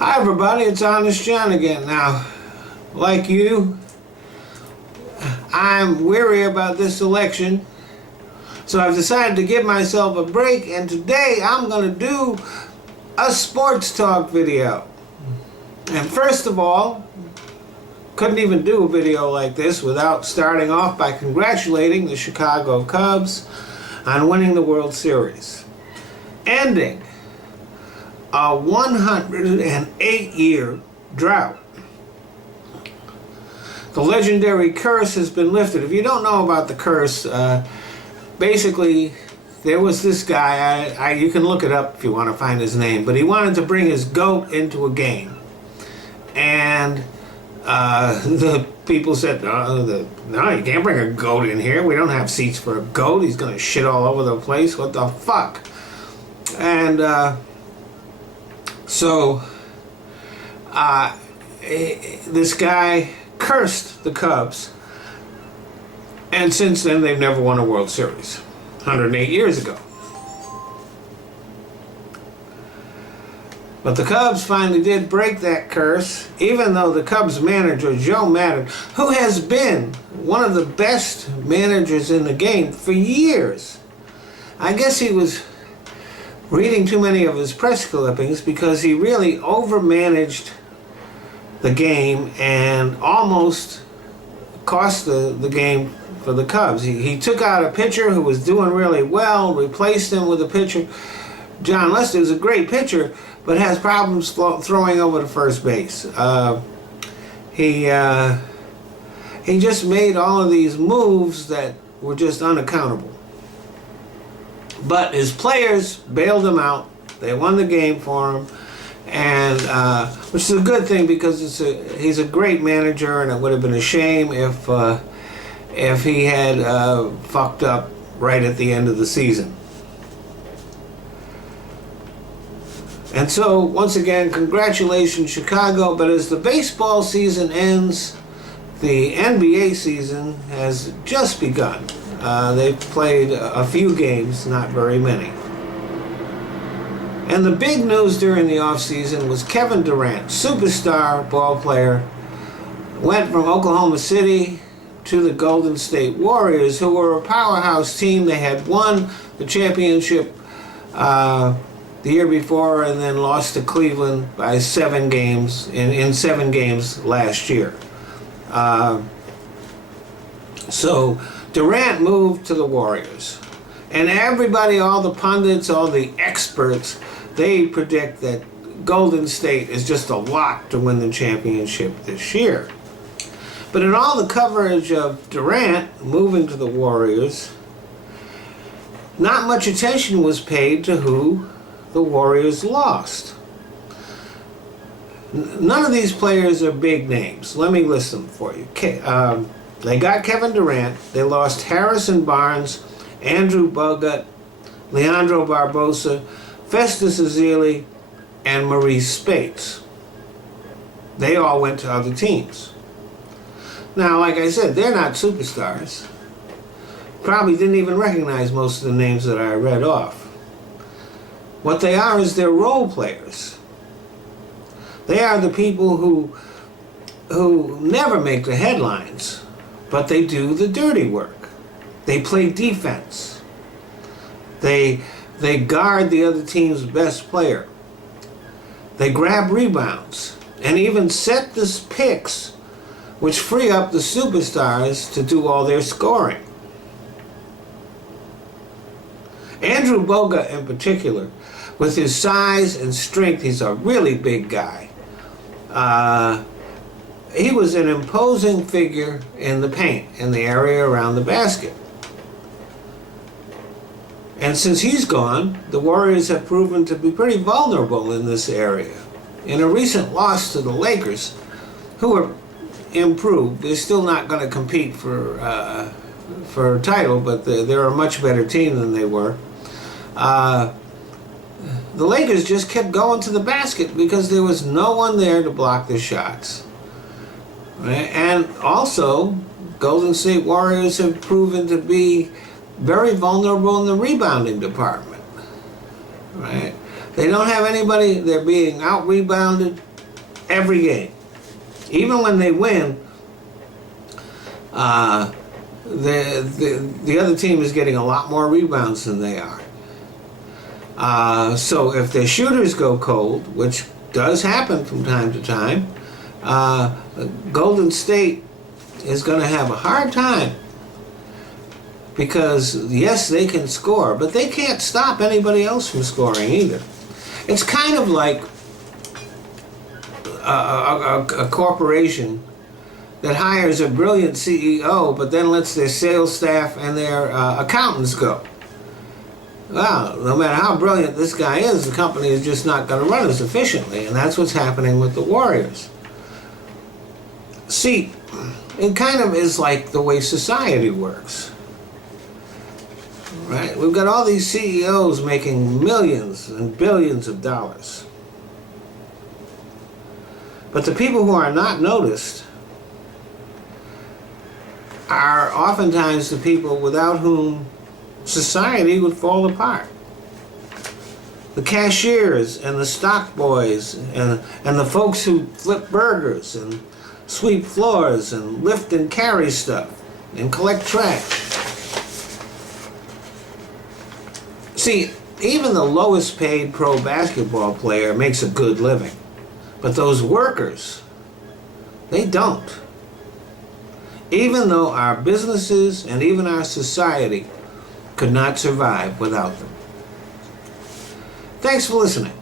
Hi everybody, it's Honest John again. Now, like you, I'm weary about this election, so I've decided to give myself a break, and today I'm going to do a sports talk video. And first of all, couldn't even do a video like this without starting off by congratulating the Chicago Cubs on winning the World Series, ending a 108-year drought. The legendary curse has been lifted. If you don't know about the curse, basically there was this guy, you can look it up if you want to find his name, but he wanted to bring his goat into a game. And the people said, no, you can't bring a goat in here. We don't have seats for a goat. He's going to shit all over the place. What the fuck? And so this guy cursed the Cubs, and since then they've never won a World Series, 108 years ago. But the Cubs finally did break that curse, even though the Cubs manager, Joe Maddon, who has been one of the best managers in the game for years, I guess he was reading too many of his press clippings because he really overmanaged the game and almost cost the game for the Cubs. He took out a pitcher who was doing really well, replaced him with a pitcher. John Lester is a great pitcher, but has problems throwing over to first base. He just made all of these moves that were just unaccountable. But his players bailed him out. They won the game for him, and which is a good thing because he's a great manager, and it would have been a shame if he had fucked up right at the end of the season. And so, once again, congratulations, Chicago. But as the baseball season ends, the NBA season has just begun. They've played a few games, not very many. And the big news during the offseason was Kevin Durant, superstar ball player, went from Oklahoma City to the Golden State Warriors, who were a powerhouse team. They had won the championship the year before and then lost to Cleveland by 7 games, in 7 games last year. So Durant moved to the Warriors. And everybody, all the pundits, all the experts, they predict that Golden State is just a lock to win the championship this year. But in all the coverage of Durant moving to the Warriors, not much attention was paid to who the Warriors lost. None of these players are big names. Let me list them for you. They got Kevin Durant. They lost Harrison Barnes, Andrew Bogut, Leandro Barbosa, Festus Ezeli, and Maurice Spates. They all went to other teams. Now, like I said, they're not superstars. Probably didn't even recognize most of the names that I read off. What they are is they're role players. They are the people who never make the headlines, but they do the dirty work. They play defense. They guard the other team's best player. They grab rebounds and even set the picks, which free up the superstars to do all their scoring. Andrew Bogut in particular, with his size and strength, he's a really big guy. He was an imposing figure in the paint, in the area around the basket. And since he's gone, the Warriors have proven to be pretty vulnerable in this area. In a recent loss to the Lakers, who are improved, they're still not going to compete for a title, but they're a much better team than they were. The Lakers just kept going to the basket because there was no one there to block the shots. Right? And also, Golden State Warriors have proven to be very vulnerable in the rebounding department. Right? They don't have anybody, they're being out-rebounded every game. Even when they win, the other team is getting a lot more rebounds than they are. So if their shooters go cold, which does happen from time to time, Golden State is going to have a hard time, because yes, they can score, but they can't stop anybody else from scoring either. It's kind of like a corporation that hires a brilliant CEO but then lets their sales staff and their accountants go. Well, no matter how brilliant this guy is, the company is just not going to run as efficiently, and that's what's happening with the Warriors. See, it kind of is like the way society works. Right? We've got all these CEOs making millions and billions of dollars. But the people who are not noticed are oftentimes the people without whom society would fall apart. The cashiers and the stock boys and the folks who flip burgers and sweep floors and lift and carry stuff and collect trash. See, even the lowest paid pro basketball player makes a good living. But those workers, they don't. Even though our businesses and even our society could not survive without them. Thanks for listening.